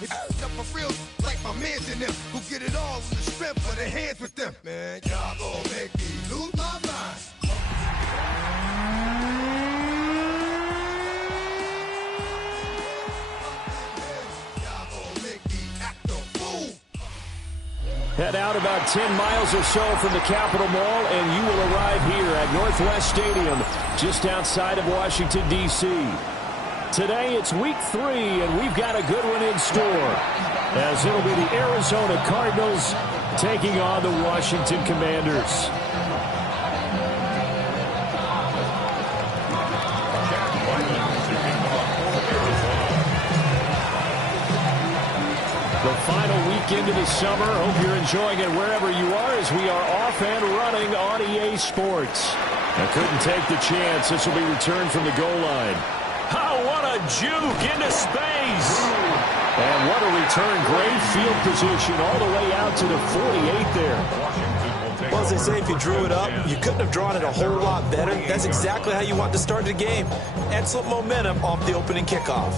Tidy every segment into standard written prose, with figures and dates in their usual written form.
It's up for real like my mans in them who get it all in the strength of their hands with them. Man, y'all gonna make me lose my mind. Head out about 10 miles or so from the Capitol Mall, and you will arrive here at Northwest Stadium, just outside of Washington, D.C. Today, it's Week 3, and we've got a good one in store, as it'll be the Arizona Cardinals taking on the Washington Commanders. The final weekend of the summer. Hope you're enjoying it wherever you are, as we are off and running on EA Sports. I couldn't take the chance. This will be returned from the goal line. Oh, what a juke into space. And what a return. Great field position all the way out to the 48 there. Well, as they say, if you drew it up, you couldn't have drawn it a whole lot better. That's exactly how you want to start the game. Excellent momentum off the opening kickoff.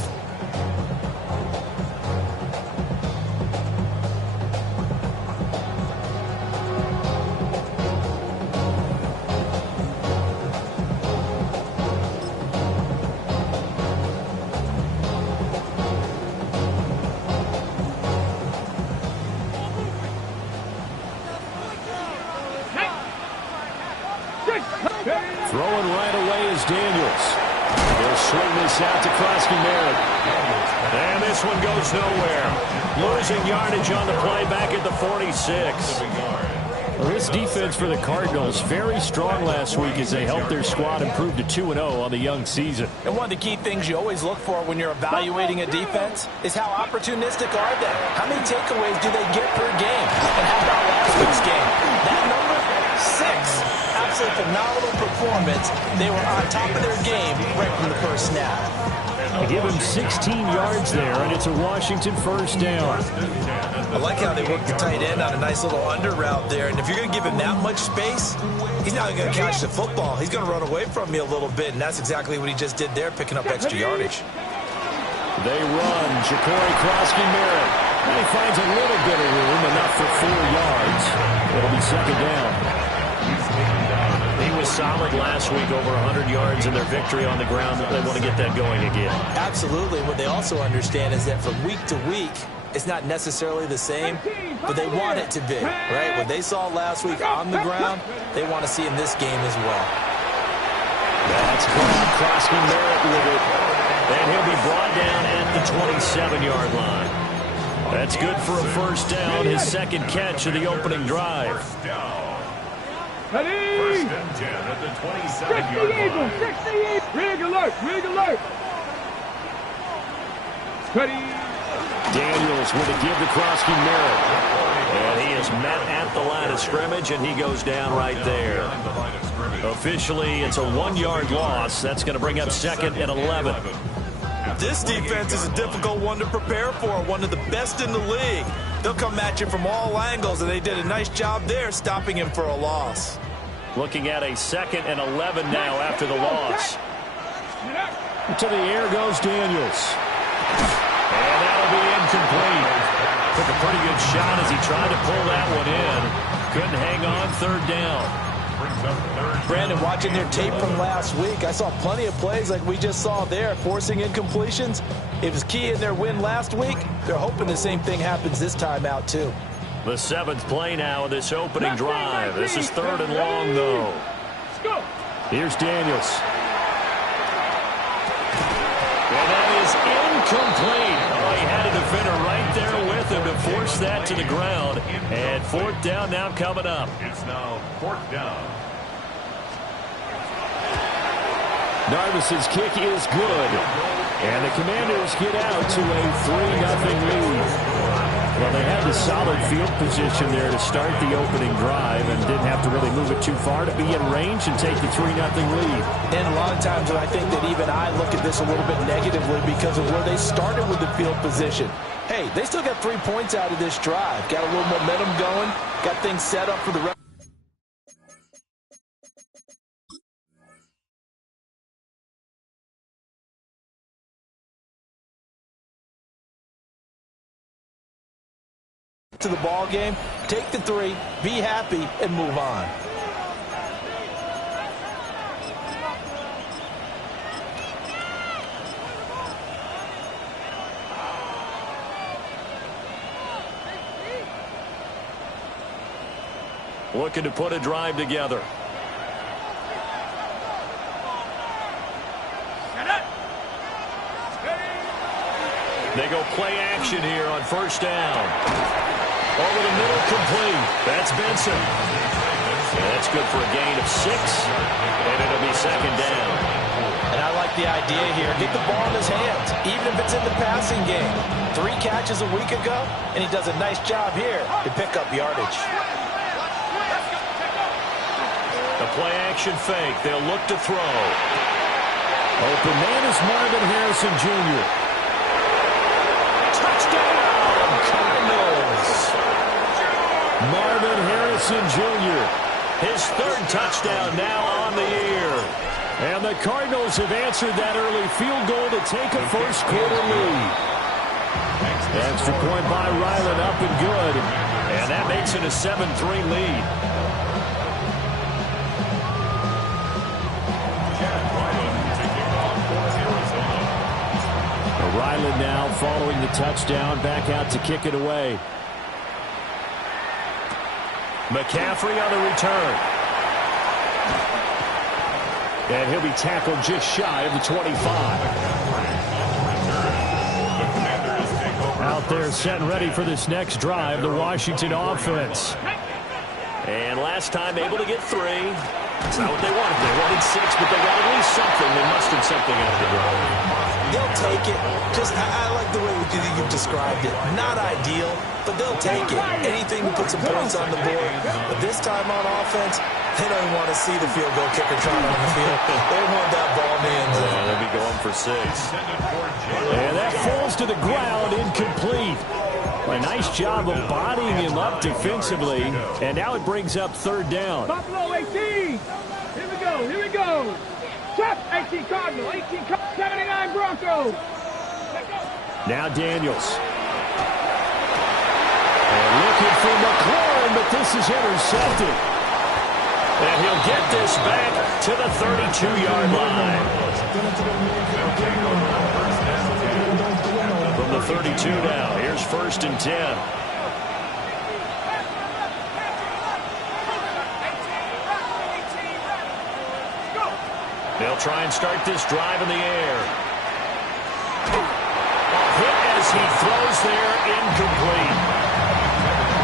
Throwing right away is Daniels. He'll swing this out to Krosky-Merritt. And this one goes nowhere. Losing yardage on the play back at the 46. Well, this defense for the Cardinals, very strong last week as they helped their squad improve to 2-0 on the young season. And one of the key things you always look for when you're evaluating a defense is how opportunistic are they? How many takeaways do they get per game? And how about last week's game? That number, 6. Absolutely phenomenal performance. They were on top of their game right from the first snap. They give him 16 yards there, and it's a Washington first down. I like how they work the tight end on a nice little under route there. And if you're going to give him that much space, he's not going to catch the football. He's going to run away from you a little bit, and that's exactly what he just did there, picking up extra yardage. They run. Ja'Cory Krosky-Merritt. And he finds a little bit of room, enough for 4 yards. It'll be second down. He was solid last week, over 100 yards in their victory on the ground. They want to get that going again. Absolutely. What they also understand is that from week to week, it's not necessarily the same, but they want it to be, right? What they saw last week on the ground, they want to see in this game as well. That's Krosky-Merritt with it. And he'll be brought down at the 27-yard line. That's good for a first down, his second catch of the opening drive. Ready? First and 10 at the 27-yard line. 60 Rig alert! Rig alert! Ready? Daniels with a give to Krosky-Merritt. And he is met at the line of scrimmage, and he goes down right there. Officially, it's a 1-yard loss. That's going to bring up second and 11. This defense is a difficult one to prepare for, one of the best in the league. They'll come at you from all angles, and they did a nice job there stopping him for a loss. Looking at a second and 11 now after the loss. To the air goes Daniels. And that'll be incomplete. Took a pretty good shot as he tried to pull that one in. Couldn't hang on, third down. Brandon, watching their tape from last week, I saw plenty of plays like we just saw there, forcing incompletions. It was key in their win last week. They're hoping the same thing happens this time out, too. The 7th play now of this opening drive. This is third and long, though. Here's Daniels. And that is incomplete. Oh, he had a defender right there with him to force that to the ground. And fourth down now coming up. It's now fourth down. Narvis's kick is good. And the Commanders get out to a 3-0 lead. Well, they had the solid field position there to start the opening drive and didn't have to really move it too far to be in range and take the 3-0 lead. And a lot of times I think that even I look at this a little bit negatively because of where they started with the field position. Hey, they still got 3 points out of this drive. Got a little momentum going. Got things set up for the rest. to the ball game, take the 3, be happy, and move on. Looking to put a drive together. They go play action here on first down. Over the middle, complete. That's Benson. And that's good for a gain of 6. And it'll be second down. And I like the idea here. Get the ball in his hands, even if it's in the passing game. 3 catches a week ago, and he does a nice job here to pick up yardage. The play action fake. They'll look to throw. Open man is Marvin Harrison Jr. Touchdown, Cardinals. Marvin Harrison Jr. His 3rd touchdown now on the year. And the Cardinals have answered that early field goal to take a first quarter lead. Extra point by Ryland, up and good. And that makes it a 7-3 lead. Ryland now following the touchdown, back out to kick it away. McCaffrey on the return. And he'll be tackled just shy of the 25. Out there set and ready for this next drive, the Washington offense. And last time able to get 3. That's not what they wanted. They wanted 6, but they got at least something. They mustered something out of the drive. They'll take it. I like the way you've described it. Not ideal, but they'll take it. Anything to put some points on the board. But this time on offense, they don't even want to see the field goal kicker trot on the field. They want that ball in the end zone. Yeah, they'll be going for 6. And that falls to the ground, incomplete. A nice job of bodying him up defensively. And now it brings up 3rd down. Buffalo 18. Here we go. Here we go. 18 Cardinal, 18 Cardinal, 79 Broncos. Now Daniels. And looking for McLaurin, but this is intercepted. And he'll get this back to the 32-yard line. From the 32 now, here's 1st and 10. They'll try and start this drive in the air. Hit as he throws there, incomplete.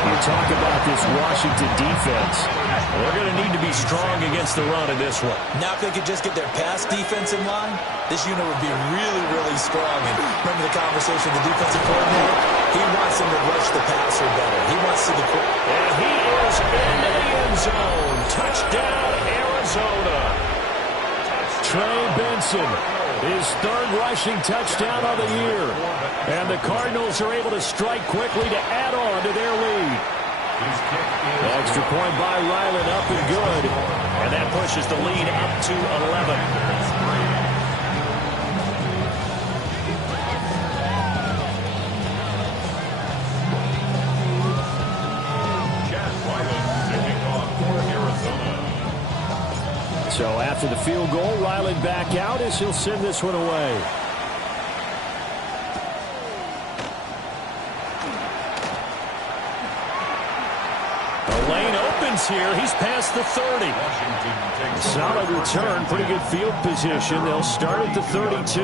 You talk about this Washington defense. They're going to need to be strong against the run in this one. Now if they could just get their pass defense in line, this unit would be really, really strong. And remember the conversation with the defensive coordinator? He wants them to rush the passer better. He wants to see the... And he is into the end zone. Touchdown, Arizona. Trey Benson, his 3rd rushing touchdown of the year. And the Cardinals are able to strike quickly to add on to their lead. Extra point by Ryland, up and good. And that pushes the lead up to 11. So after the field goal, Ryland back out as he'll send this one away. The lane opens here. He's past the 30. Solid return, pretty good field position. They'll start at the 32.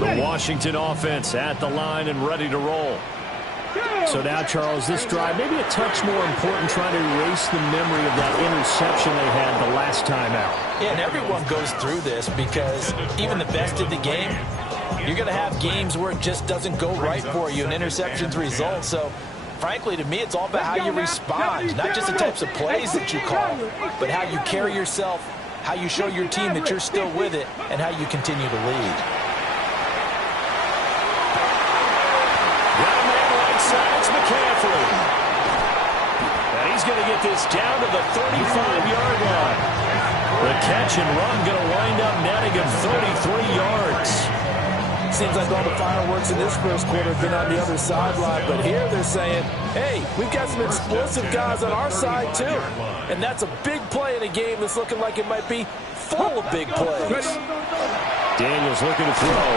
The Washington offense at the line and ready to roll. So now, Charles, this drive maybe a touch more important, trying to erase the memory of that interception they had the last time out. Yeah, and everyone goes through this because even the best in the game, you're going to have games where it just doesn't go right for you and interceptions result. So, frankly, to me, it's all about how you respond, not just the types of plays that you call, but how you carry yourself, how you show your team that you're still with it, and how you continue to lead. It's McCaffrey. And he's going to get this down to the 35-yard line. The catch and run going to wind up netting him 33 yards. Seems like all the fireworks in this first quarter have been on the other sideline, but here they're saying, hey, we've got some explosive guys on our side too. And that's a big play in a game that's looking like it might be full of big plays. Daniels looking to throw.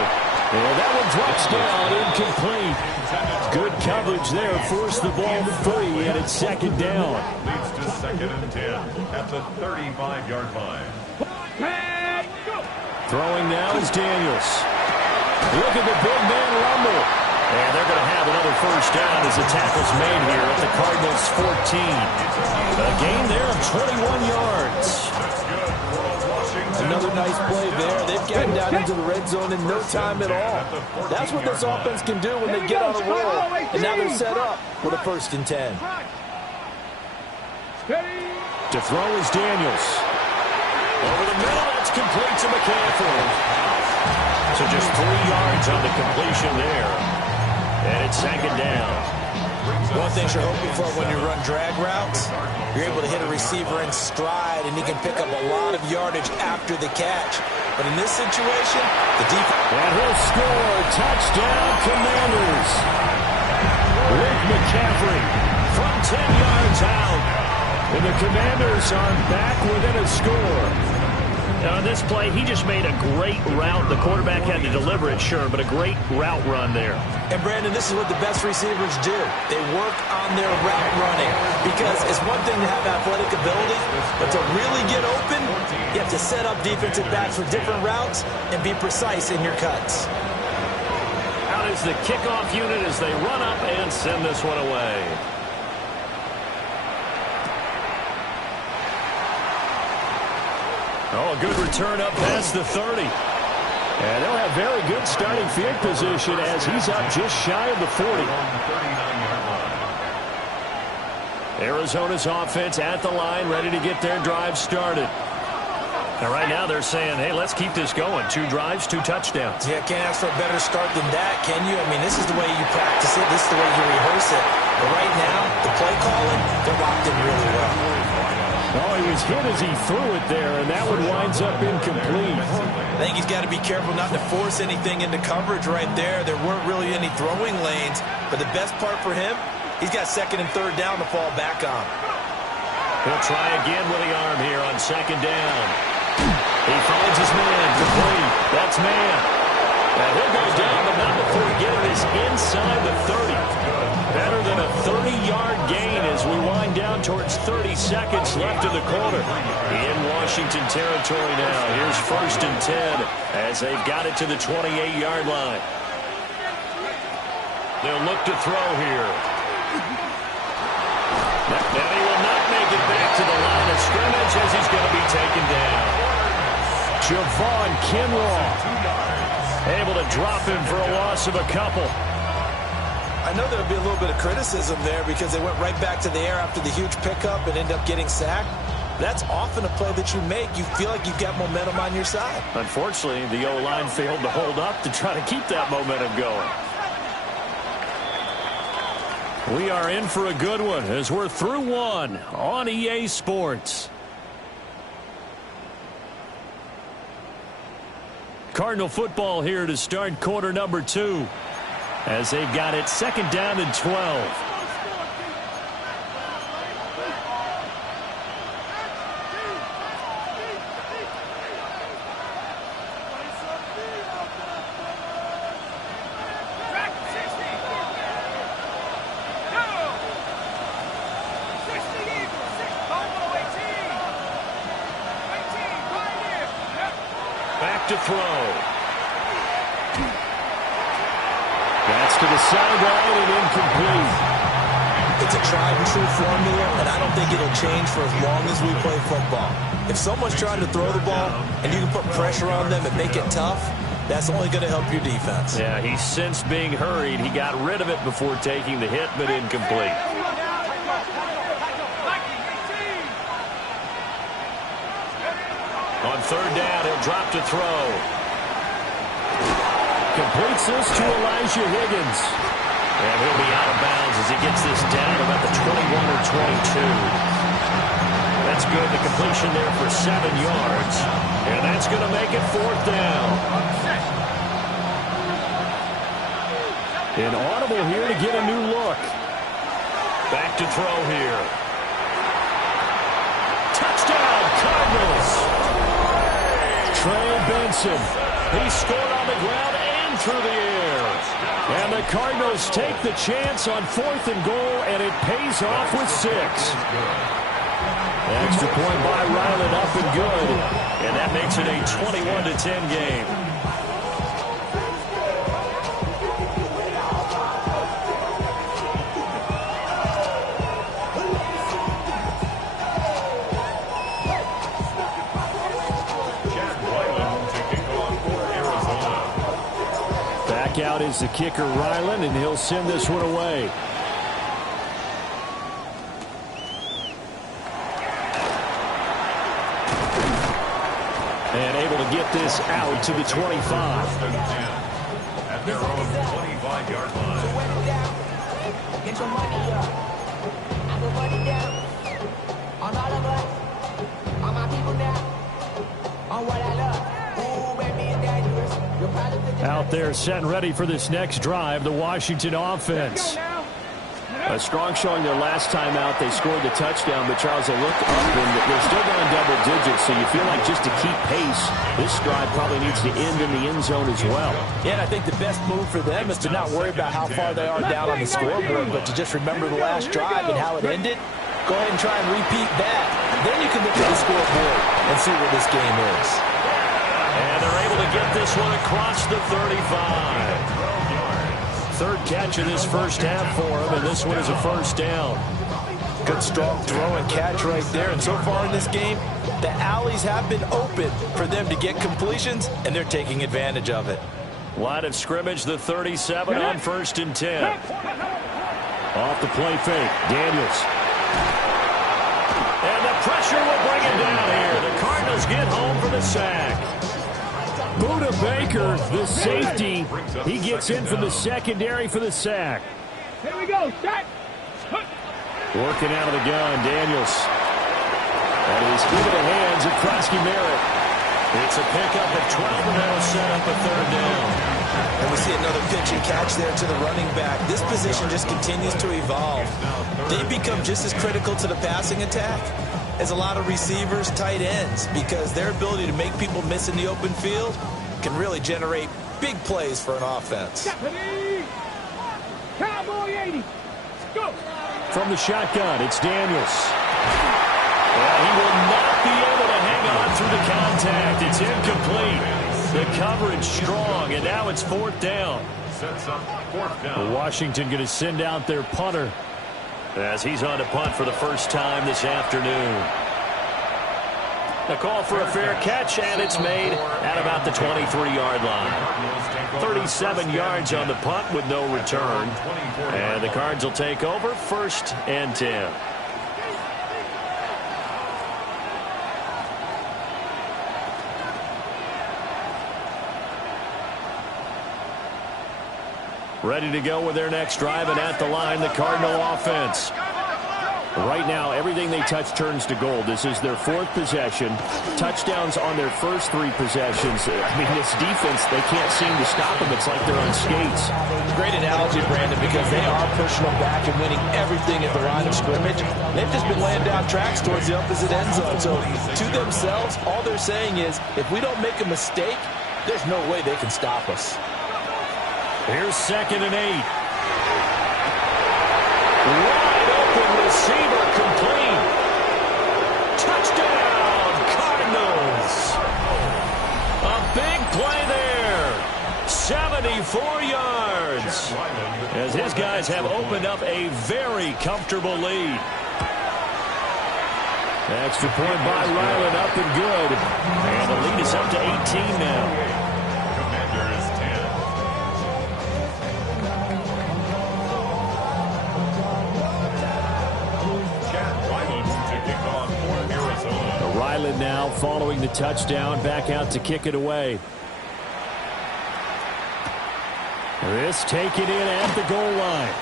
And that one drops down, incomplete. Good coverage there, forced the ball free, and it's second down. Leads to 2nd and 10 at the 35-yard line. Throwing now is Daniels. Look at the big man rumble. And they're going to have another first down as the tackle's made here at the Cardinals' 14. A gain there of 21 yards. Another nice play there. They've gotten down into the red zone in no time at all. That's what this offense can do when they get on a roll. And now they're set up with a 1st and 10. To throw is Daniels. Over the middle, that's complete to McCaffrey. So just 3 yards on the completion there. And it's second down. One thing you're hoping for when you run drag routes, you're able to hit a receiver in stride, and he can pick up a lot of yardage after the catch. But in this situation, the defense... And he'll score. Touchdown, Commanders. With McCaffrey from 10 yards out. And the Commanders are back within a score. Now, on this play, he just made a great route. The quarterback had to deliver it, sure, but a great route run there. And, Brandon, this is what the best receivers do. They work on their route running because it's one thing to have athletic ability, but to really get open, you have to set up defensive backs for different routes and be precise in your cuts. Out is the kickoff unit as they run up and send this one away. Oh, a good return up past the 30. And they'll have very good starting field position as he's up just shy of the 40. Arizona's offense at the line, ready to get their drive started. And right now they're saying, hey, let's keep this going. 2 drives, 2 touchdowns. Yeah, can't ask for a better start than that, can you? I mean, this is the way you practice it. This is the way you rehearse it. But right now, the play calling, they're locked in really well. Oh, he was hit as he threw it there, and that one winds up incomplete. I think he's got to be careful not to force anything into coverage right there. There weren't really any throwing lanes, but the best part for him, he's got 2nd and 3rd down to fall back on. He'll try again with the arm here on 2nd down. He finds his man, complete. That's man. And he'll go down, but not before getting this inside the 30. Better than a 30-yard gain as we wind down towards 30 seconds left in the quarter. In Washington territory now. Here's 1st and 10 as they've got it to the 28-yard line. They'll look to throw here. Now he will not make it back to the line of scrimmage as he's going to be taken down. Javon Kinlaw able to drop him for a loss of a couple. I know there'll be a little bit of criticism there because they went right back to the air after the huge pickup and ended up getting sacked. That's often a play that you make. You feel like you've got momentum on your side. Unfortunately, the O-line failed to hold up to try to keep that momentum going. We are in for a good one as we're through one on EA Sports. Cardinal football here to start quarter number 2 as they've got it 2nd down and 12. To throw. That's to the sideline and incomplete. It's a tried and true formula, and I don't think it'll change for as long as we play football. If someone's trying to throw the ball and you can put pressure on them and make it tough, that's only going to help your defense. Yeah, he sensed being hurried. He got rid of it before taking the hit, but incomplete. On 3rd down, he'll drop to throw. Completes this to Elijah Higgins. And he'll be out of bounds as he gets this down about the 21 or 22. That's good. The completion there for 7 yards. And that's going to make it 4th down. An audible here to get a new look. Back to throw here. Touchdown, Cardinals. Trey Benson. He scored on the ground and through the air. And the Cardinals take the chance on 4th and goal, and it pays off with 6. Extra point by Ryland, up and good. And that makes it a 21-10 game. Back out is the kicker, Ryland, and he'll send this one away. And able to get this out to the 25. At their own 25-yard line. Get your money up. I put money down. On all of us. On my people now. On what I love. Ooh, baby, it's dangerous. Out there set and ready for this next drive, the Washington offense. A strong showing their last time out. They scored the touchdown, but Charles, they look up and they're still down double digits, so you feel like just to keep pace, this drive probably needs to end in the end zone as well. Yeah, and I think the best move for them is to not worry about how far they are down on the scoreboard, but to just remember the last drive and how it ended. Go ahead and try and repeat that. Then you can look at the scoreboard and see what this game is. And they're able to get this one across the 35. Third catch of this first half for him, and this one is a first down. Good strong throw and catch right there. And so far in this game, the alleys have been open for them to get completions, and they're taking advantage of it. Line of scrimmage, the 37 on 1st and 10. Off the play fake, Daniels. And the pressure will bring him down here. The Cardinals get home for the sack. Buda Baker, the safety, he gets in from the secondary for the sack. Here we go, sack. Working out of the gun, Daniels. That is into the hands of Krosky Merritt. It's a pickup of 12, and that'll set up a 3rd down. And we see another pitch and catch there to the running back. This position just continues to evolve. They become just as critical to the passing attack as a lot of receivers, tight ends, because their ability to make people miss in the open field can really generate big plays for an offense. Cowboy 80. Go. From the shotgun, it's Daniels. Well, he will not be able to hang on through the contact. It's incomplete. The coverage strong, and now it's 4th down. Sets up 4th down. Washington going to send out their punter as he's on to punt for the first time this afternoon. A call for a fair catch, and it's made at about the 23-yard line. 37 yards on the punt with no return. And the Cards will take over 1st and 10. Ready to go with their next drive, and at the line, the Cardinal offense. Right now, everything they touch turns to gold. This is their 4th possession. Touchdowns on their first 3 possessions. I mean, this defense, they can't seem to stop them. It's like they're on skates. Great analogy, Brandon, because they are pushing them back and winning everything at the line of scrimmage. They've just been laying down tracks towards the opposite end zone. So to themselves, all they're saying is, if we don't make a mistake, there's no way they can stop us. Here's 2nd and 8. Wide open receiver, complete. Touchdown, Cardinals. A big play there. 74 yards. As his guys have opened up a very comfortable lead. Extra point by Ryland, up and good. And the lead is up to 18 now. Ryland now following the touchdown, back out to kick it away. This taken in at the goal line.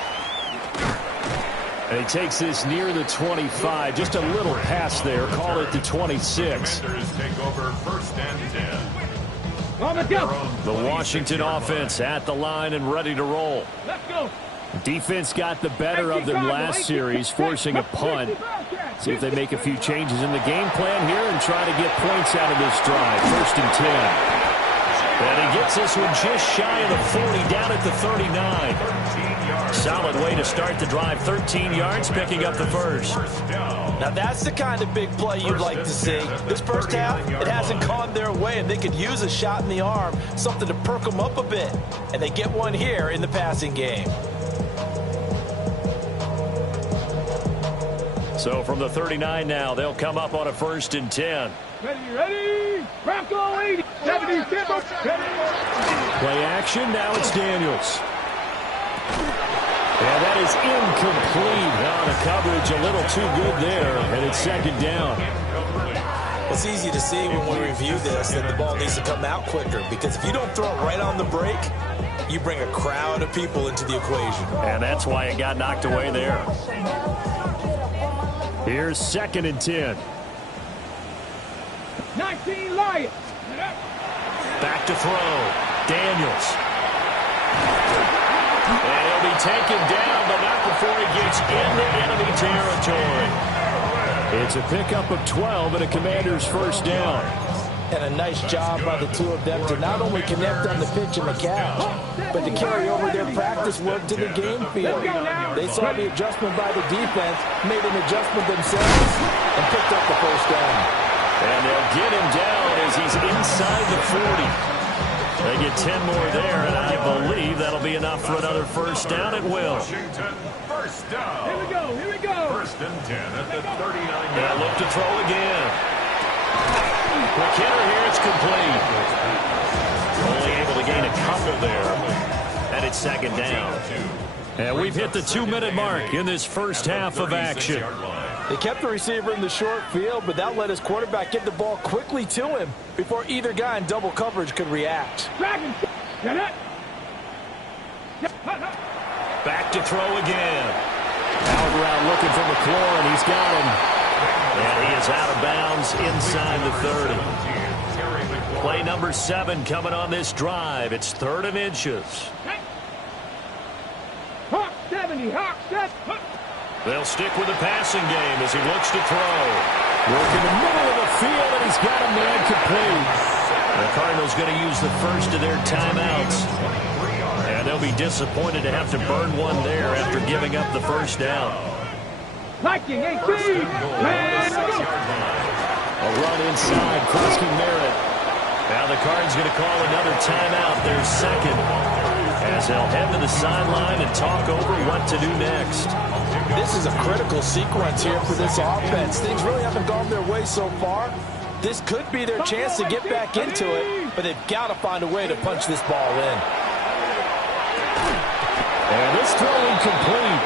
And he takes this near the 25, just a little pass there, call it the 26. Commanders take over 1st and 10. The Washington offense at the line and ready to roll. Let's go. Defense got the better of them last series, forcing a punt. See if they make a few changes in the game plan here and try to get points out of this drive. 1st and 10. And he gets this one just shy of the 40, down at the 39. Solid way to start the drive. 13 yards, picking up the first. Now that's the kind of big play you'd like to see. This first half, it hasn't gone their way, and they could use a shot in the arm, something to perk them up a bit. And they get one here in the passing game. So from the 39 now, they'll come up on a 1st and 10. Ready. Bronco 80. 70 tempo. Play action. Now it's Daniels. And that is incomplete. Now the coverage a little too good there, and it's 2nd down. It's easy to see when we review this that the ball needs to come out quicker, because if you don't throw it right on the break, you bring a crowd of people into the equation. And that's why it got knocked away there. Here's 2nd and 10. 19 Lions. Back to throw. Daniels. And he'll be taken down, but not before he gets into enemy territory. It's a pickup of 12 and a Commander's 1st down. And a nice job by the two of them to not only connect on the pitch and the catch, but to carry over their practice work to the game field. They saw the adjustment by the defense, made an adjustment themselves, and picked up the 1st down. And they'll get him down as he's inside the 40. They get 10 more there, and I believe that'll be enough for another 1st down. It will. Washington, 1st down. Here we go. Here we go. 1st and 10 at the 39. They'll look to throw again. Quick hitter here, it's complete. Only able to gain a couple there. And it's 2nd down. And we've hit the 2-minute mark in this first half of action. They kept the receiver in the short field, but that let his quarterback get the ball quickly to him before either guy in double coverage could react. Dragon. Get it. Back to throw again. Out route looking for McClure, and he's got him. And he is out of bounds inside the 30. Play number 7 coming on this drive. It's 3rd and inches. Hawk 70. Hawk 70. They'll stick with the passing game as he looks to throw. Work in the middle of the field, and he's got a man complete. The Cardinals going to use the first of their timeouts. And they'll be disappointed to have to burn one there after giving up the 1st down. Liking 18. A run inside, costing Merritt. Now the Cards going to call another timeout, their 2nd, as they'll head to the sideline and talk over what to do next. This is a critical sequence here for this offense. Things really haven't gone their way so far. This could be their chance to get back into it, but they've got to find a way to punch this ball in. And this throw incomplete.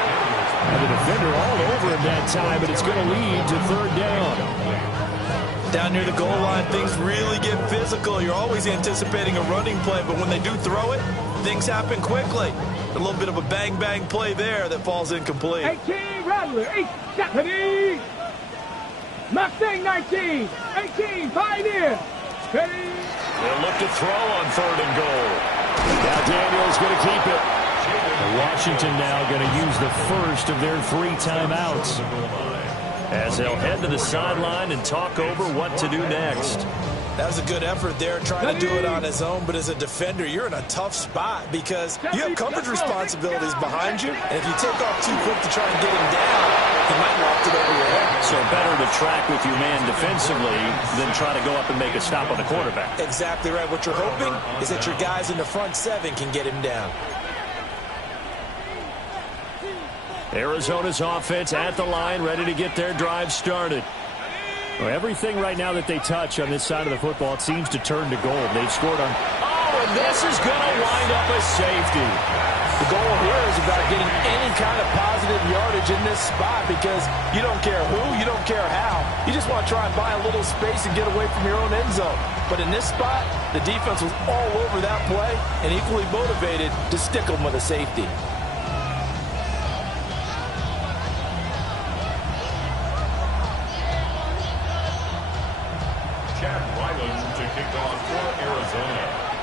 And the defender all over him that time, but it's going to lead to 3rd down. Down near the goal line, things really get physical. You're always anticipating a running play, but when they do throw it, things happen quickly. A little bit of a bang-bang play there that falls incomplete. 18, Rattler, 8, Deputy. Mustang 19, 18, Pioneer. Ready. They'll look to throw on 3rd and goal. Now Daniels going to keep it. Washington now going to use the first of their 3 timeouts, as they'll head to the sideline and talk over what to do next. That was a good effort there, trying to do it on his own, but as a defender, you're in a tough spot because you have coverage responsibilities behind you, and if you take off too quick to try and get him down, he might loft it over your head. So better to track with your man defensively than try to go up and make a stop on the quarterback. Exactly right. What you're hoping is that your guys in the front 7 can get him down. Arizona's offense at the line, ready to get their drive started. Well, everything right now that they touch on this side of the football, it seems to turn to gold. They've scored on... Oh, and this is going to wind up a safety. The goal here is about getting any kind of positive yardage in this spot because you don't care who, you don't care how. You just want to try and buy a little space and get away from your own end zone. But in this spot, the defense was all over that play and equally motivated to stick them with a safety. Chad Ryland to kick off for Arizona.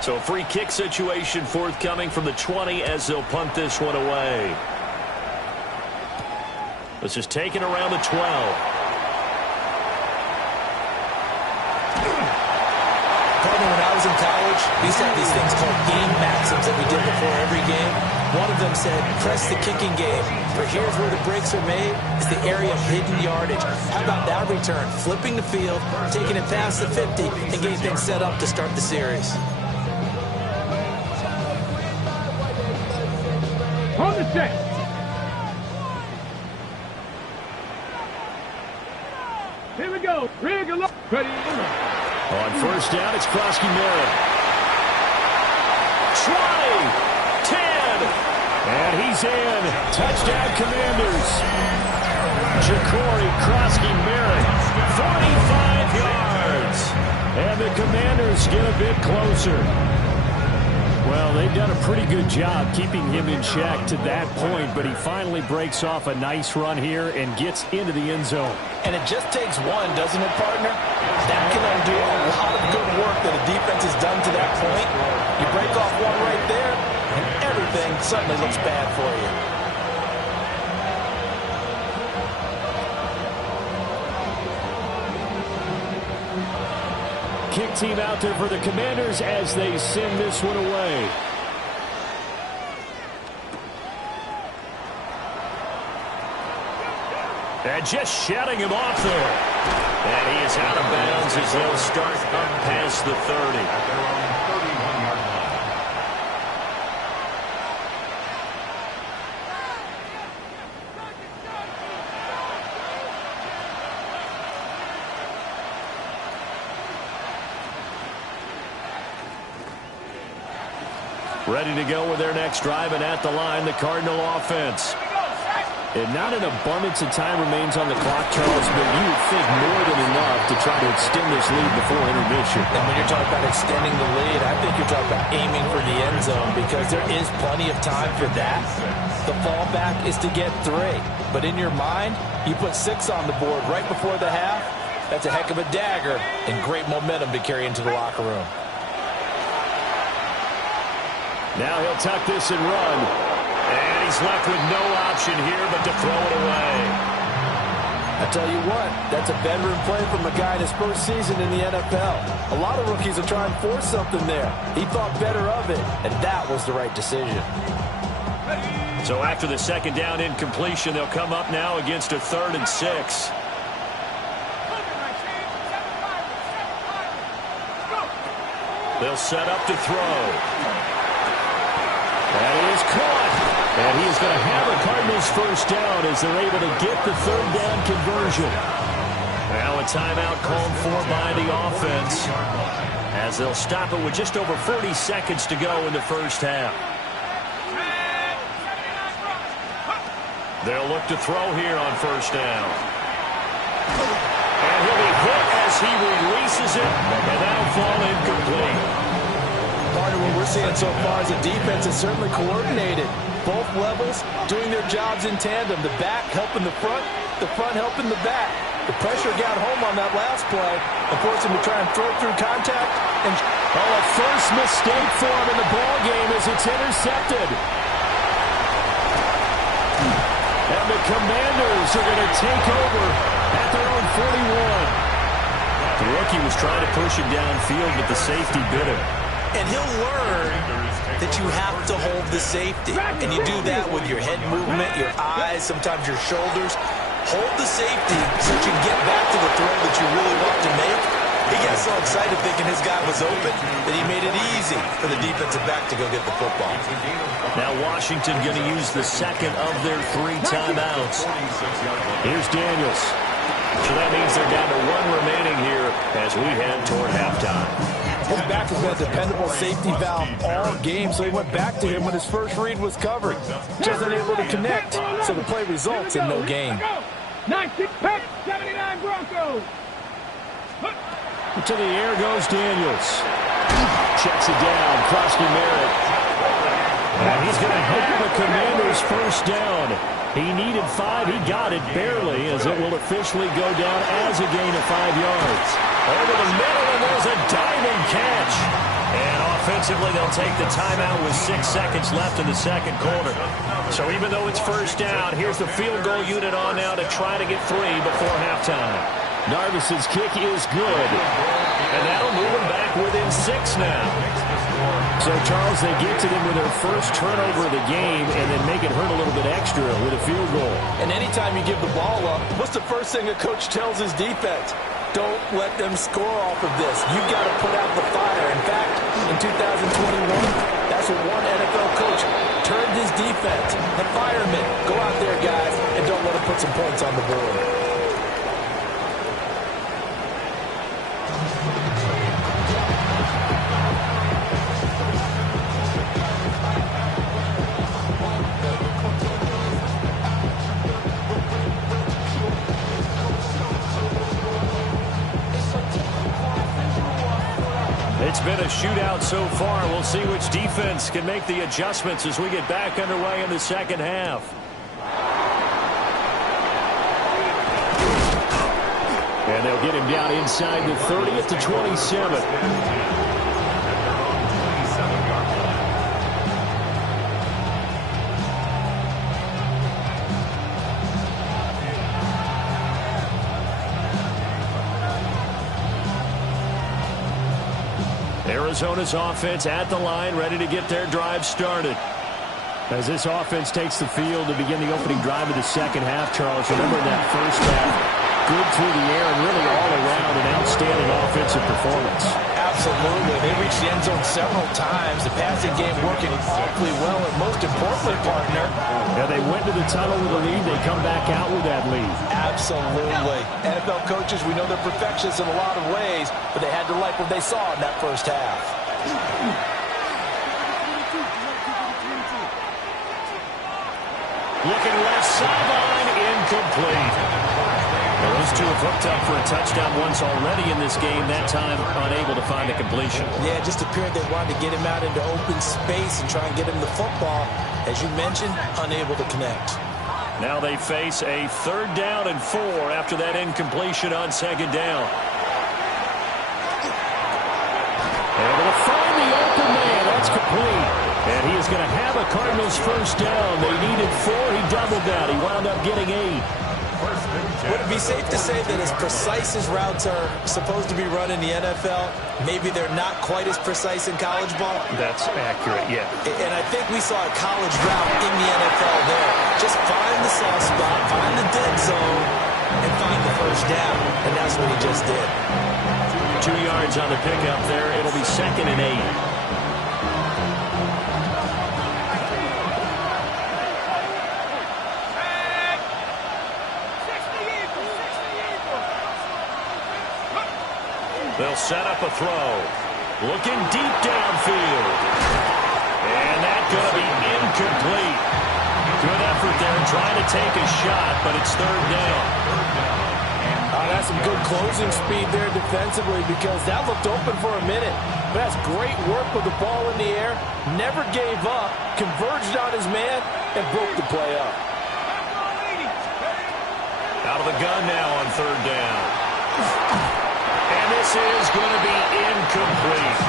So a free kick situation forthcoming from the 20 as they'll punt this one away. This is taken around the 12. When I was in college, we used to have these things called game maxims that we did before every game. One of them said, press the kicking game. For here's where the breaks are made, is the area of hidden yardage. How about that return? Flipping the field, taking it past the 50, and getting things set up to start the series. On the set. Here we go. Rig along. Ready. On first down, it's Krosky-Merritt. 20, 10, and he's in. Touchdown, Commanders. Ja'Cory Krosky-Merritt, 45 yards. And the Commanders get a bit closer. Well, they've done a pretty good job keeping him in check to that point, but he finally breaks off a nice run here and gets into the end zone. And it just takes one, doesn't it, partner? That can undo a lot of good work that a defense has done to that point. You break off one right there, and everything suddenly looks bad for you. Kick team out there for the Commanders as they send this one away. And just shutting him off there. And he is out of bounds as they'll start up past the 30. Ready to go with their next drive, and at the line, the Cardinal offense. And not an abundance of time remains on the clock, Charles, but you would think more than enough to try to extend this lead before intermission. And when you're talking about extending the lead, I think you're talking about aiming for the end zone because there is plenty of time for that. The fallback is to get 3. But in your mind, you put 6 on the board right before the half. That's a heck of a dagger and great momentum to carry into the locker room. Now he'll tuck this and run. And he's left with no option here but to throw it away. I tell you what, that's a veteran play from a guy in his first season in the NFL. A lot of rookies are trying to force something there. He thought better of it, and that was the right decision. So after the second down incompletion, they'll come up now against a 3rd and 6. They'll set up to throw. That is caught. And he is going to have a Cardinals first down as they're able to get the 3rd down conversion. Now a timeout called for by the offense as they'll stop it with just over 40 seconds to go in the first half. They'll look to throw here on first down. And he'll be hit as he releases it, and that'll fall incomplete. Part of what we're seeing so far is the defense is certainly coordinated. Both levels doing their jobs in tandem. The back helping the front helping the back. The pressure got home on that last play and forced him to try and throw through contact. And a first mistake for him in the ball game as it's intercepted. And the Commanders are going to take over at their own 41. The rookie was trying to push him downfield, but the safety bit him. And he'll learn that you have to hold the safety. And you do that with your head movement, your eyes, sometimes your shoulders. Hold the safety so that you can get back to the throw that you really want to make. He got so excited thinking his guy was open that he made it easy for the defensive back to go get the football. Now Washington going to use the second of their 3 timeouts. Here's Daniels. So that means they're down to 1 remaining here as we head toward halftime. His back has been a dependable safety valve all game, so he went back to him when his first read was covered. Just unable to connect, so the play results in no gain. 79 Broncos. To the air goes Daniels. Checks it down. Krosky-Merritt. And he's going to have the Commanders first down. He needed 5. He got it barely as it will officially go down as a gain of 5 yards. Over the middle, and there's a diving catch. And off Offensively, they'll take the timeout with 6 seconds left in the second quarter. So even though it's first down, here's the field goal unit on now to try to get 3 before halftime. Narvis's kick is good. And that'll move them back within 6 now. So, Charles, they get to them with their first turnover of the game and then make it hurt a little bit extra with a field goal. And anytime you give the ball up, what's the first thing a coach tells his defense? Don't let them score off of this. You've got to put out the fire. In fact, in 2021, that's what one NFL coach turned his defense. The firemen, go out there, guys, and don't let them put some points on the board. It's been a shootout so far. We'll see which defense can make the adjustments as we get back underway in the second half. And they'll get him down inside the 30 at the 27. Arizona's offense at the line, ready to get their drive started. As this offense takes the field to begin the opening drive of the second half, Charles, remember that first half, good through the air and really all around an outstanding offensive performance. Absolutely. They reached the end zone several times. The passing game working awfully well, and most importantly, partner. Yeah, they went to the tunnel with a lead. They come back out with that lead. Absolutely. NFL coaches, we know they're perfectionists in a lot of ways, but they had to like what they saw in that first half. Looking left sideline, incomplete. Well, those two have hooked up for a touchdown once already in this game, that time unable to find a completion. Yeah, it just appeared they wanted to get him out into open space and try and get him the football. As you mentioned, unable to connect. Now they face a 3rd down and 4 after that incompletion on 2nd down. Able to find the open man. That's complete. And he is going to have a Cardinals first down. They needed 4. He doubled that. He wound up getting 8. Would it be safe to say that as precise as routes are supposed to be run in the NFL, maybe they're not quite as precise in college ball? That's accurate, yeah. And I think we saw a college route in the NFL there. Just find the soft spot, find the dead zone, and find the first down. And that's what he just did. 2 yards on the pickup there. It'll be 2nd and 8. They'll set up a throw. Looking deep downfield. And that's going to be incomplete. Good effort there trying to take a shot, but it's 3rd down. That's some good closing speed there defensively because that looked open for a minute. But that's great work with the ball in the air. Never gave up. Converged on his man and broke the play up. Out of the gun now on 3rd down. And this is going to be incomplete.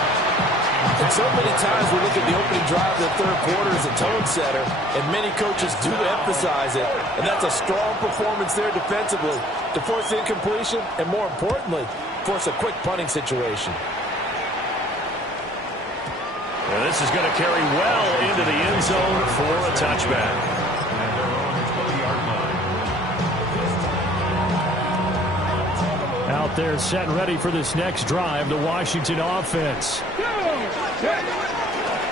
And so many times we look at the opening drive of the 3rd quarter as a tone setter, and many coaches do emphasize it. And that's a strong performance there defensively to force incompletion and, more importantly, force a quick punting situation. And this is going to carry well into the end zone for a touchback. Out there set and ready for this next drive, the Washington offense.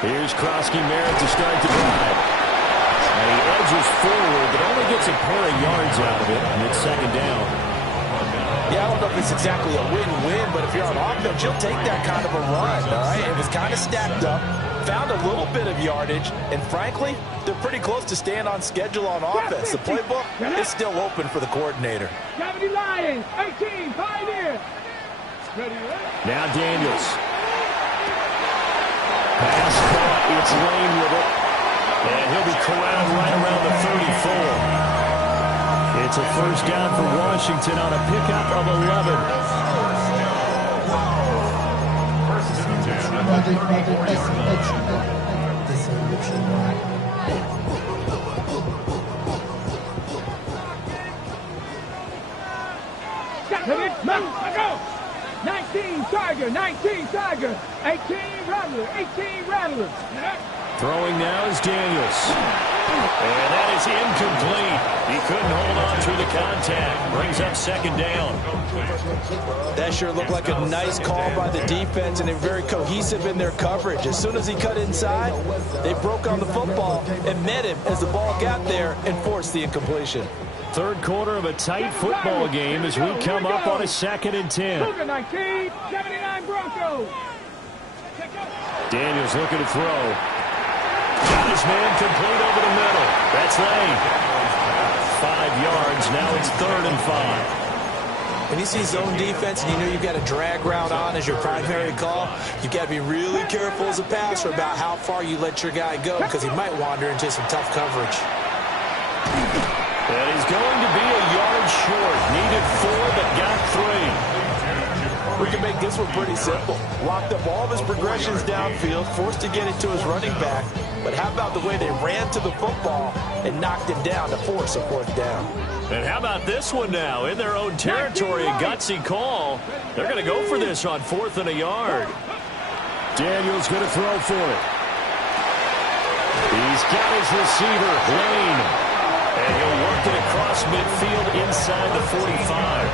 Here's Krosky Merritt to start the drive. And he edges forward, but only gets a pair of yards out of it, and it's 2nd down. Yeah, I don't know if it's exactly a win-win, but if you're on offense, you'll take that kind of a run, all right? It was kind of stacked up, found a little bit of yardage, and frankly, they're pretty close to staying on schedule on offense. The playbook is still open for the coordinator. 70 Lions, 18, 5 here. Now Daniels. Pass caught, it's Lane with it. And he'll be corralled right around the 34. It's a first down for Washington on a pickup of 11. Go! 19 Tiger, 19 Tiger, 18 Rattler, 18 Rattler. Throwing now is Daniels. And that is incomplete. He couldn't hold on through the contact. Brings up second down. That sure looked like a nice call by the defense, and they're very cohesive in their coverage. As soon as he cut inside, they broke on the football and met him as the ball got there and forced the incompletion. Third quarter of a tight football game as we come up on a 2nd and 10. 79 Broncos. Daniels looking to throw. Got his man complete over the middle. That's Lane. 5 yards. Now it's 3rd and 5. When you see zone defense and you know you've got a drag route on as your primary call, you've got to be really careful as a passer about how far you let your guy go because he might wander into some tough coverage. And he's going to be a yard short. Needed 4, but got 3. We can make this one pretty simple. Locked up all of his progressions downfield, forced to get it to his running back. But how about the way they ran to the football and knocked him down to force a 4th down? And how about this one now? In their own territory, a gutsy call. They're going to go for this on 4th and a yard. Daniels going to throw for it. He's got his receiver, Lane. And he'll work it across midfield inside the 45.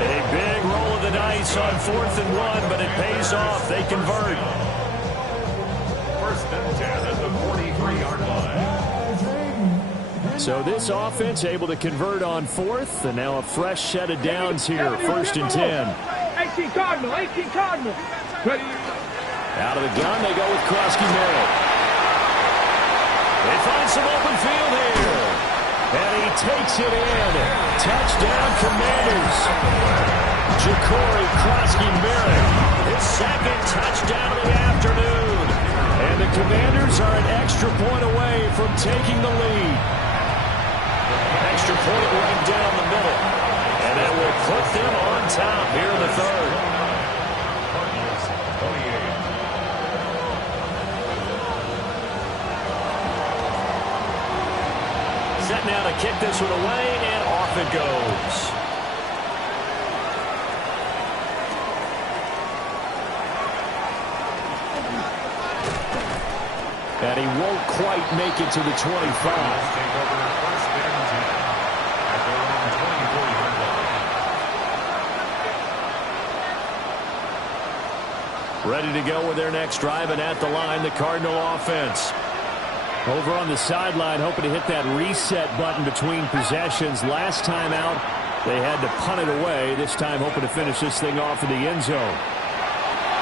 A big roll of the dice on 4th and 1, but it pays off. They convert. 1st and 10 at the 43-yard line. So this offense able to convert on 4th, and now a fresh set of downs here. 1st and 10. 18 Cardinal, 18 Cardinal. Out of the gun, they go with Krosky-Merritt. They find some open field here. And he takes it in. Touchdown, Commanders. Ja'Cory Krosky-Merritt, his 2nd touchdown of the afternoon. And the Commanders are an extra point away from taking the lead. Extra point right down the middle. And that will put them on top here in the 3rd. Set now to kick this one away, and off it goes. And he won't quite make it to the 25. Ready to go with their next drive, and at the line, the Cardinal offense. Over on the sideline, hoping to hit that reset button between possessions. Last time out, they had to punt it away. This time, hoping to finish this thing off in the end zone.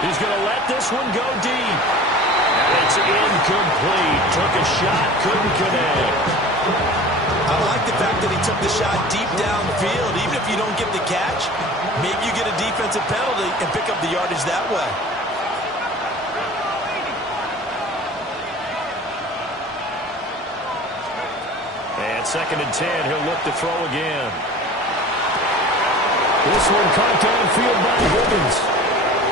He's going to let this one go deep. And it's incomplete. Took a shot, couldn't connect. I like the fact that he took the shot deep downfield. Even if you don't get the catch, maybe you get a defensive penalty and pick up the yardage that way. And 2nd and 10, he'll look to throw again. This one caught downfield by Higgins.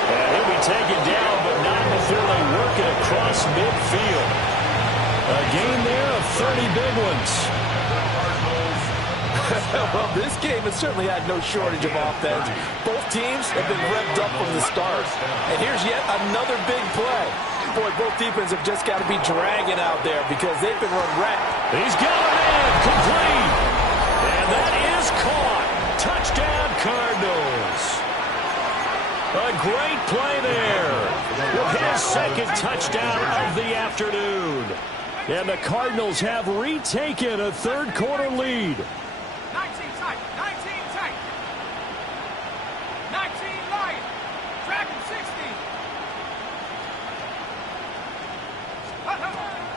And he'll be taken down, but not before they work it across midfield. A gain there of 30 big ones. Well, this game has certainly had no shortage of offense. Both teams have been revved up from the start. And here's yet another big play. Boy, both defenses have just got to be dragging out there because they've been run ragged. He's got a man complete. And that is caught. Touchdown, Cardinals. A great play there. With his 2nd touchdown of the afternoon. And the Cardinals have retaken a 3rd quarter lead. 19 tight, 19 tight. 19 light. Dragon 60.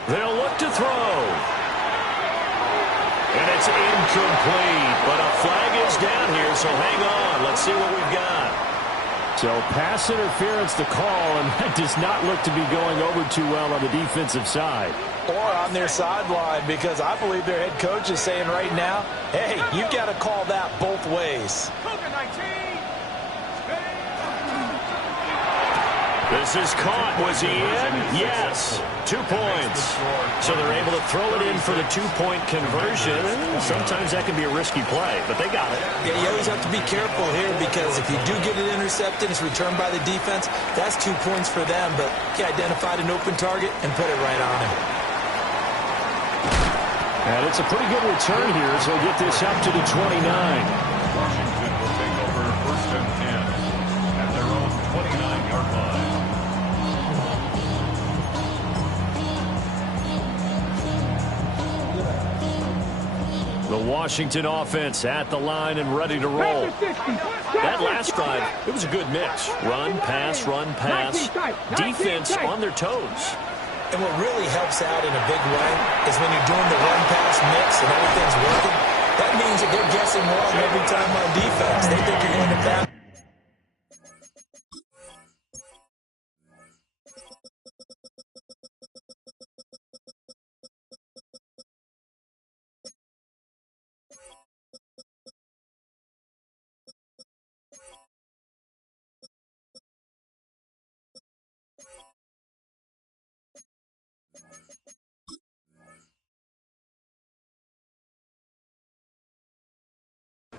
They'll look to throw. And it's incomplete. But a flag is down here, so hang on. Let's see what we've got. So pass interference the call, and that does not look to be going over too well on the defensive side. Or on their sideline, because I believe their head coach is saying right now, hey, you've got to call that both ways. The This is caught. Was he in? Yes. 2 points. So they're able to throw it in for the 2-point conversion. Sometimes that can be a risky play, but they got it. Yeah, you always have to be careful here because if you do get it intercepted, it's returned by the defense. That's 2 points for them, but he identified an open target and put it right on him. And it's a pretty good return here, so he'll get this up to the 29. Washington will take over 1st and 10 at their own 29-yard line. The Washington offense at the line and ready to roll. That last drive, it was a good mix. Run, pass, defense on their toes. And what really helps out in a big way is when you're doing the run-pass mix and everything's working, that means that they're guessing wrong every time on defense. They think you're going to pass.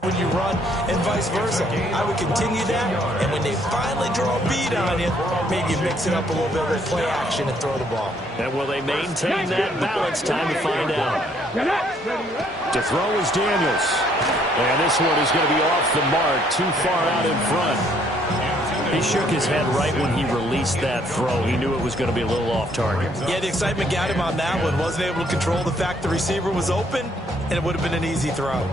When you run and vice versa. I would continue that, and when they finally draw a beat on you, maybe mix it up a little bit with play action and throw the ball. And will they maintain that balance? Time to find out. To throw is Daniels. And this one is going to be off the mark, too far out in front. He shook his head right when he released that throw. He knew it was going to be a little off target. Yeah, the excitement got him on that one. Wasn't able to control the fact the receiver was open, and it would have been an easy throw.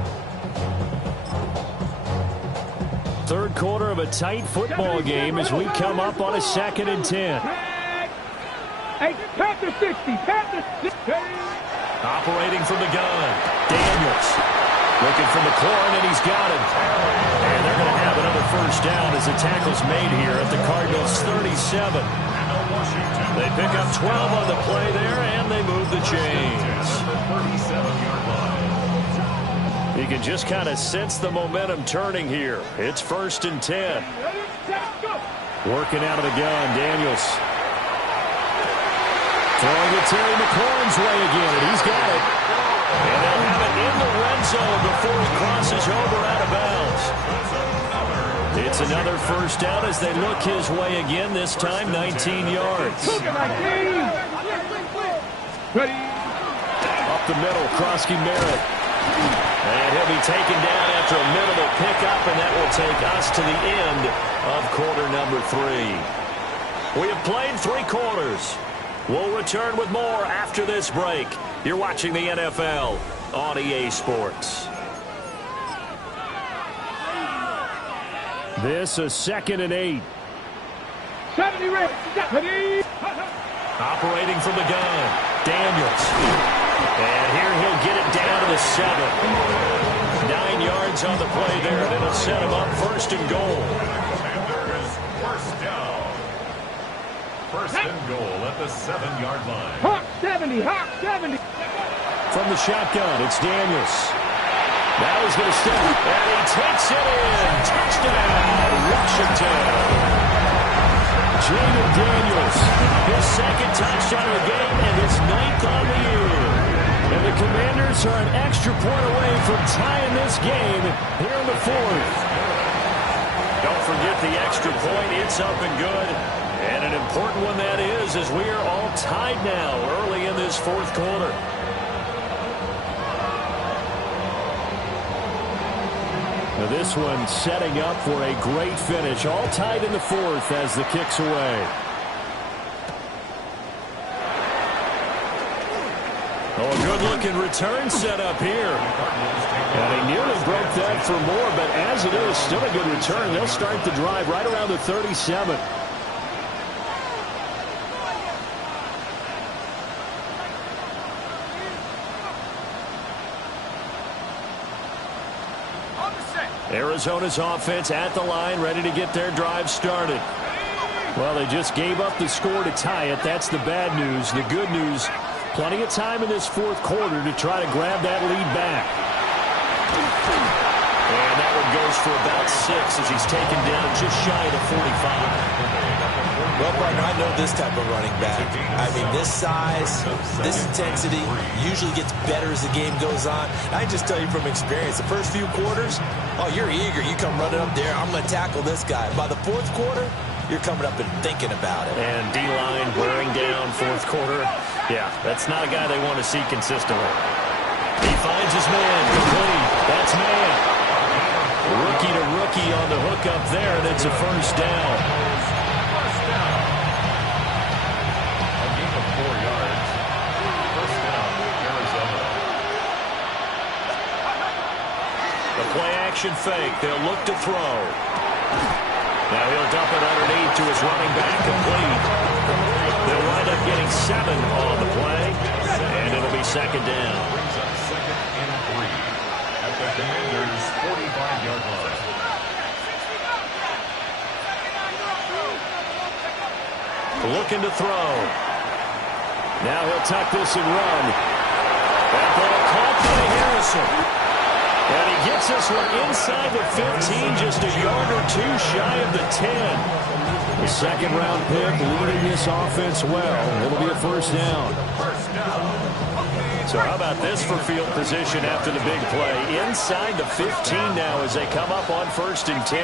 Third quarter of a tight football game as we come up on a 2nd and 10. Panther 60. Operating from the gun. Daniels looking for McLaurin, and he's got it. And they're going to have another first down as the tackle's made here at the Cardinals' 37. They pick up 12 on the play there, and they move the chains. You can just kind of sense the momentum turning here. It's 1st and 10. Working out of the gun, Daniels. Throwing it Terry McLaurin's way again, and he's got it. And they'll have it in the red zone before he crosses over out of bounds. It's another first down as they look his way again, this time 19 yards. Up the middle, Krosky Merritt. And he'll be taken down after a minimal pickup, and that will take us to the end of quarter number 3. We have played 3 quarters. We'll return with more after this break. You're watching the NFL on EA Sports. This is 2nd and 8. 70 ready. Operating from the gun, Daniels. And here he'll get it down to the 7. 9 yards on the play there, and it'll set him up 1st and goal. And there is 1st down. 1st and goal at the 7-yard line. Hawk 70. From the shotgun, it's Daniels. Now he's going to step, and he takes it in. Touchdown, Washington. Jaden Daniels, his 2nd touchdown of the game and his 9th on the year. And the Commanders are an extra point away from tying this game here in the 4th. Don't forget the extra point. It's up and good. And an important one that is, as we are all tied now early in this 4th quarter. Now this one setting up for a great finish. All tied in the 4th as the kick's away. Oh, a good-looking return set up here. And he nearly broke that for more, but as it is, still a good return. They'll start the drive right around the 37. Arizona's offense at the line, ready to get their drive started. Well, they just gave up the score to tie it. That's the bad news. The good news, plenty of time in this 4th quarter to try to grab that lead back. And that one goes for about 6 as he's taken down just shy of the 45. Well, partner, I know this type of running back. I mean, this size, this intensity usually gets better as the game goes on. I just tell you from experience, the first few quarters, oh, you're eager. You come running up there, I'm going to tackle this guy. By the fourth quarter, you're coming up and thinking about it. And D-line wearing down fourth quarter. Yeah, that's not a guy they want to see consistently. He finds his man. Complete. That's man. Rookie to rookie on the hook up there, and it's a first down. Play-action fake. They'll look to throw. Now he'll dump it underneath to his running back, complete. They'll wind up getting 7 on the play, and it'll be second down. Second and 3 at the Commanders' 45-yard line. Looking to throw. Now he'll tuck this and run. That ball caught by Harrison. And he gets this one inside the 15, just a yard or two shy of the 10. The second-round pick leading this offense well. It'll be a first down. So how about this for field position after the big play? Inside the 15 now as they come up on 1st and 10.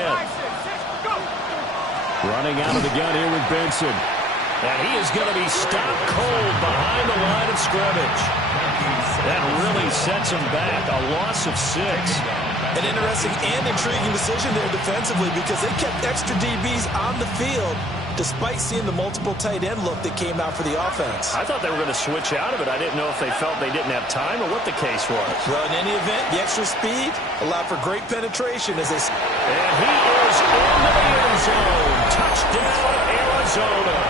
Running out of the gun here with Benson. And he is going to be stopped cold behind the line of scrimmage. That really sets him back. A loss of 6. An interesting and intriguing decision there defensively because they kept extra DBs on the field despite seeing the multiple tight end look that came out for the offense. I thought they were going to switch out of it. I didn't know if they felt they didn't have time or what the case was. Well, in any event, the extra speed allowed for great penetration as they... And he is into the end zone. Touchdown, Arizona.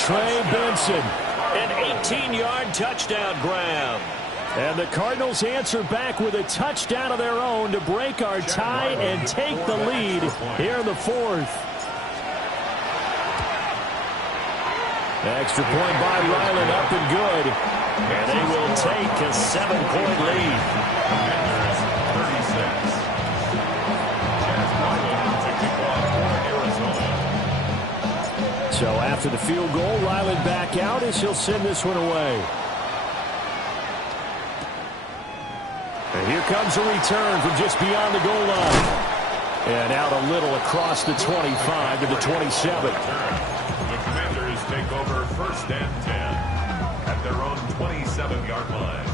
Trey Benson. An 18-yard touchdown grab. And the Cardinals answer back with a touchdown of their own to break our tie and take the lead here in the 4th. Extra point by Ryland up and good. And they will take a 7-point lead. 36. So after the field goal, Ryland back out as he'll send this one away. And here comes a return from just beyond the goal line. And out a little across the 25 to the 27. The Commanders take over 1st and 10 at their own 27-yard line.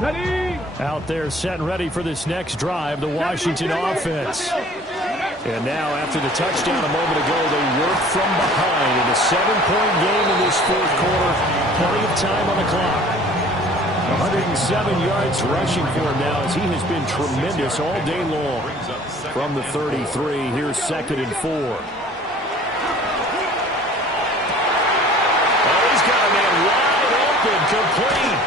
Ready? Out there set and ready for this next drive, the Washington offense. And now after the touchdown a moment ago, they work from behind in a 7-point game in this 4th quarter. Plenty of time on the clock. 107 yards rushing for him now as he has been tremendous all day long. From the 33, here's 2nd and 4. Oh, he's got a man wide open, complete.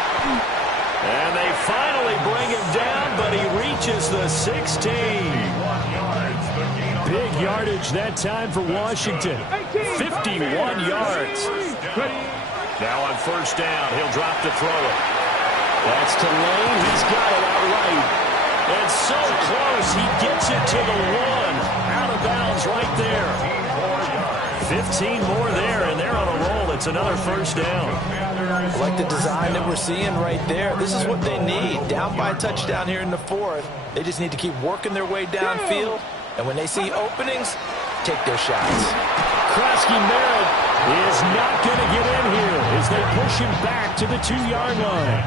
And they finally bring him down, but he reaches the 16. Big yardage that time for Washington. 51 yards. Now on 1st down, he'll drop to throw it. That's to Lane. He's got it outright. And so close, he gets it to the 1. Out of bounds right there. 15 more there, and they're on a roll. It's another 1st down. I like the design that we're seeing right there. This is what they need. Down by a touchdown here in the 4th. They just need to keep working their way downfield. And when they see openings, take their shots. Krosky Merritt is not going to get in here as they push him back to the 2-yard line.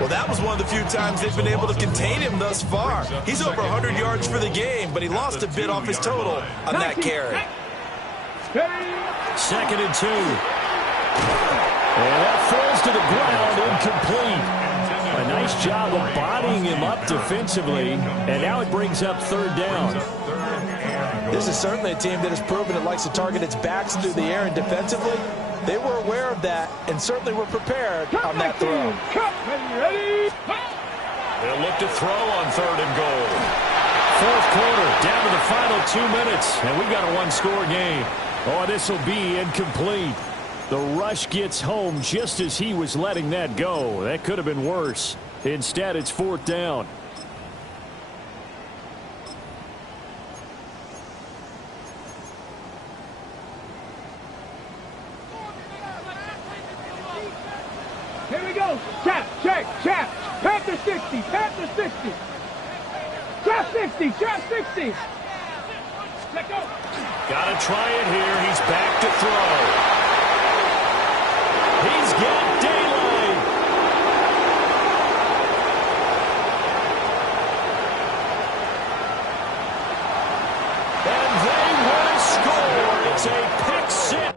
Well, that was one of the few times they've been able to contain him thus far. He's over 100 yards for the game, but he lost a bit off his total on that carry. 2nd and 2. And that falls to the ground, incomplete. A nice job of bodying him up defensively, and now it brings up 3rd down. This is certainly a team that has proven it likes to target its backs through the air, and defensively, they were aware of that and certainly were prepared on that throw. They'll look to throw on 3rd and goal. 4th quarter, down to the final 2 minutes, and we've got a 1-score game. Oh, this will be incomplete. The rush gets home just as he was letting that go. That could have been worse. Instead, it's 4th down. go. Chap, check, chap. Panther 60, Panther 60. Trap 60, trap 60. Let go. Gotta try it here. He's back to throw. He's got daylight. And they will score. It's a pick six.